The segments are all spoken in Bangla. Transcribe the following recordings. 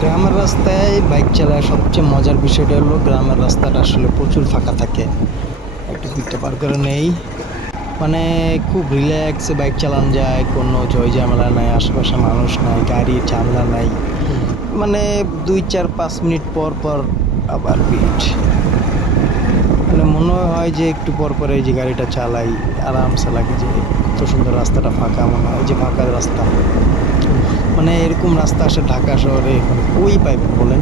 গ্রামের রাস্তায় বাইক চালায় সবচেয়ে মজার বিষয়টা হলো গ্রামের রাস্তাটা আসলে প্রচুর ফাঁকা থাকে। একটু দিকটা পার করে নেই। মানে খুব রিল্যাক্সে বাইক চালানো যায়, কোনো জয় ঝামেলা নাই, আশেপাশে মানুষ নাই গাড়ির ঝামেলা নাই। মানে দুই চার পাঁচ মিনিট পর পর আবার ভিড় মানে মনে হয় যে একটু পর পর এই যে গাড়িটা চালাই, আরামসে লাগে যে কত সুন্দর রাস্তাটা ফাঁকা মনে হয় যে ফাঁকা রাস্তা। মানে এরকম রাস্তা আসে ঢাকা শহরে মানে কই পাইবেন বলেন।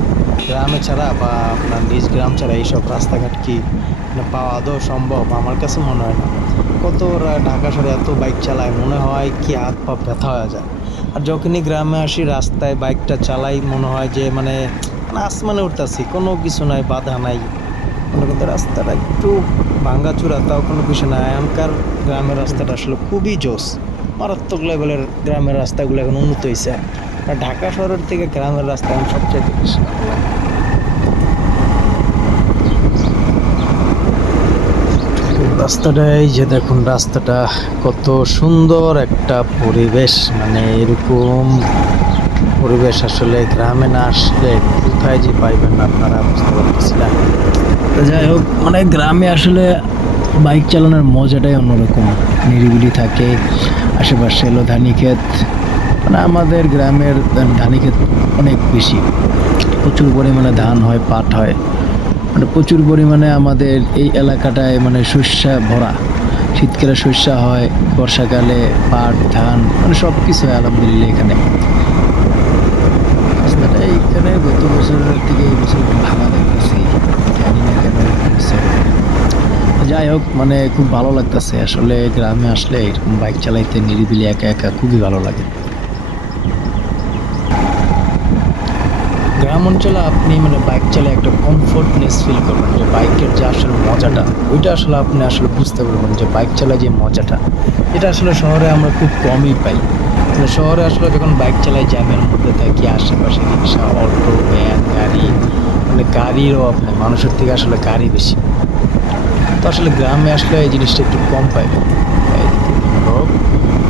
গ্রামে ছাড়া বা আপনার নিজ গ্রাম ছাড়া এইসব রাস্তাঘাট কি মানে পাওয়া আদৌ সম্ভব? আমার কাছে মনে হয় না। কত ঢাকা শহরে এত বাইক চালায়, মনে হয় কি হাত পা ব্যথা হয়ে যায়। আর যখনই গ্রামে আসি, রাস্তায় বাইকটা চালাই, মনে হয় যে মানে মানে আসমানে উঠতেছি, কোনো কিছু নাই, বাধা নাই। মনে করতে রাস্তাটা একটু ভাঙ্গাচুরা, তাও কোনো কিছু না এখনকার গ্রামের রাস্তাটা আসলে খুবই জোস। মারাত্মক লেভেলের গ্রামের রাস্তাগুলো এখন উন্নত হয়েছে আর ঢাকা শহরের থেকে গ্রামের রাস্তা এখন সবচেয়ে বেশি ভালো। রাস্তাটা এই যে দেখুন, রাস্তাটা কত সুন্দর একটা পরিবেশ। মানে এরকম পরিবেশ আসলে গ্রামে না আসলে কোথায় যে পাইবেন আপনারা বুঝতে পারতেছি না। তো যাই হোক মানে গ্রামে আসলে বাইক চালানোর মজাটাই অন্যরকম। নিরিবিলি থাকে, আশেপাশে এলো ধানি ক্ষেত। মানে আমাদের গ্রামের ধানি ক্ষেত অনেক বেশি। প্রচুর পরিমাণে ধান হয়, পাট হয়। মানে প্রচুর পরিমাণে আমাদের এই এলাকাটায় মানে শস্যা ভরা। শীতকালে শস্য হয়, বর্ষাকালে পাট, ধান মানে সব কিছু হয় আলহামদুলিল্লাহ এখানে। এইখানে গত বছরের থেকে এই বছর ভালো লাগতেছে। জানি না কেন যাই হোক মানে খুব ভালো লাগতেছে। আসলে গ্রামে আসলে এরকম বাইক চালাইতে নিরিবিলি একা একা খুবই ভালো লাগে। গ্রাম অঞ্চলে আপনি মানে বাইক চালায় একটা কমফোর্টনেস ফিল করবেন যে বাইকের যে আসলে মজাটা, ওইটা আসলে আপনি আসলে বুঝতে পারবেন যে বাইক চালায় যে মজাটা, এটা আসলে শহরে আমরা খুব কমই পাই। শহরে আসলে যখন বাইক চালাই জ্যামের মধ্যে থাকি আশেপাশে রিক্সা অটো ভ্যান গাড়ি মানে গাড়িরও আপনার মানুষের থেকে আসলে গাড়ি বেশি। তো আসলে গ্রামে আসলে এই জিনিসটা একটু কম পাই। লোক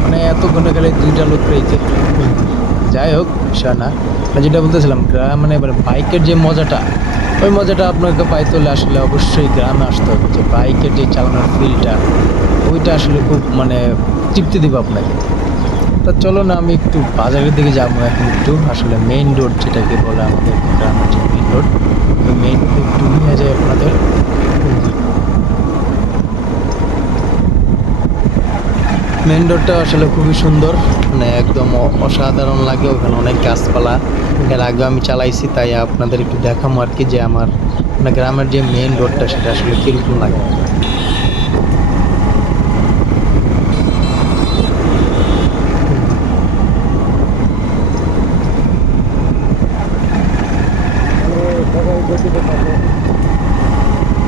মানে এত ঘণ্টা গেলে দুইটা লোক রয়েছে যাই হোক বিষয় না মানে যেটা বলতেছিলাম গ্রাম মানে এবার বাইকের যে মজাটা ওই মজাটা আপনাকে পাইতে হলে আসলে অবশ্যই গ্রামে আসতে হবে। যে বাইকের যে চালানোর ফিলটা ওইটা আসলে খুব মানে তৃপ্তি দেবে আপনাকে। তা চলো না, আমি একটু বাজারের দিকে যাব এখন একটু। আসলে মেইন রোড যেটাকে বলে আমাদের গ্রামের যে মেইন রোড ওই মেইন রোডে একটু নিয়ে যায় আপনাদের। মেইন রোডটা আসলে খুবই সুন্দর মানে একদম অসাধারণ লাগে ওখানে অনেক গাছপালা। এর আগে আমি চালাইছি, তাই আপনাদের একটু দেখাবো আর কি যে আমার মানে গ্রামের যে মেইন রোডটা সেটা আসলে কীরকম লাগে।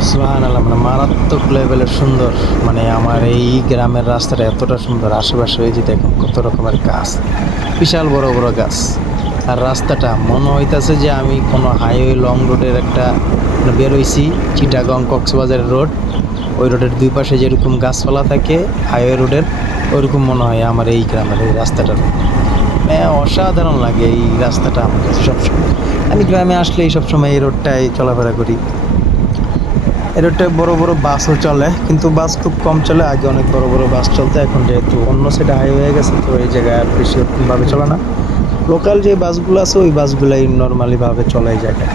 সুহান আল্লাহ মানে মারাত্মক লেভেলের সুন্দর। মানে আমার এই গ্রামের রাস্তাটা এতটা সুন্দর, আশেপাশে যে দেখুন কত রকমের গাছ, বিশাল বড় বড় গাছ। আর রাস্তাটা মনে হইতাছে যে আমি কোনো হাইওয়ে লং রোডের একটা মানে বেরোইছি চিটাগং কক্সবাজার রোড। ওই রোডের দুই পাশে যেরকম গাছপালা থাকে হাইওয়ে রোডের, ওইরকম মনে হয় আমার এই গ্রামের এই রাস্তাটা মানে অসাধারণ লাগে এই রাস্তাটা আমার কাছে সবসময়। আমি গ্রামে আসলেই সবসময় এই রোডটায় চলাফেরা করি। এই রোডটায় বড় বড় বাসও চলে, কিন্তু বাস খুব কম চলে। আগে অনেক বড় বড় বাস চলতো, এখন যেহেতু অন্য সাইডে হাইওয়ে হয়ে গেছে, তো এই জায়গায় আর বেশি ওরকমভাবে চলে না। লোকাল যে বাসগুলো আছে, ওই বাসগুলাই নর্মালিভাবে চলে এই জায়গায়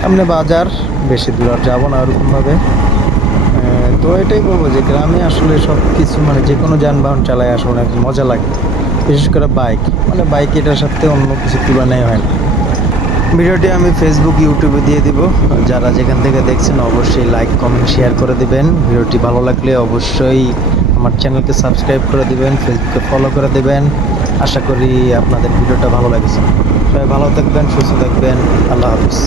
সামনে বাজার, বেশি দূর আর যাব না ওরকমভাবে। তো এটাই বলব যে গ্রামে আসলে সব কিছু মানে যে কোনো যানবাহন চালায় আসলে অনেক মজা লাগে। বিশেষ করে বাইক মানে বাইক এটার সাথে অন্য কিছু তুলনায় হয় না। ভিডিওটি আমি ফেসবুক ইউটিউবে দিয়ে দিব। যারা যেখান থেকে দেখছেন, অবশ্যই লাইক কমেন্ট শেয়ার করে দিবেন। ভিডিওটি ভালো লাগলে অবশ্যই আমার চ্যানেলকে সাবস্ক্রাইব করে দিবেন ফেসবুকে ফলো করে দিবেন। আশা করি আপনাদের ভিডিওটা ভালো লাগছে। সবাই ভালো থাকবেন, সুস্থ থাকবেন। আল্লাহ হাফিজ।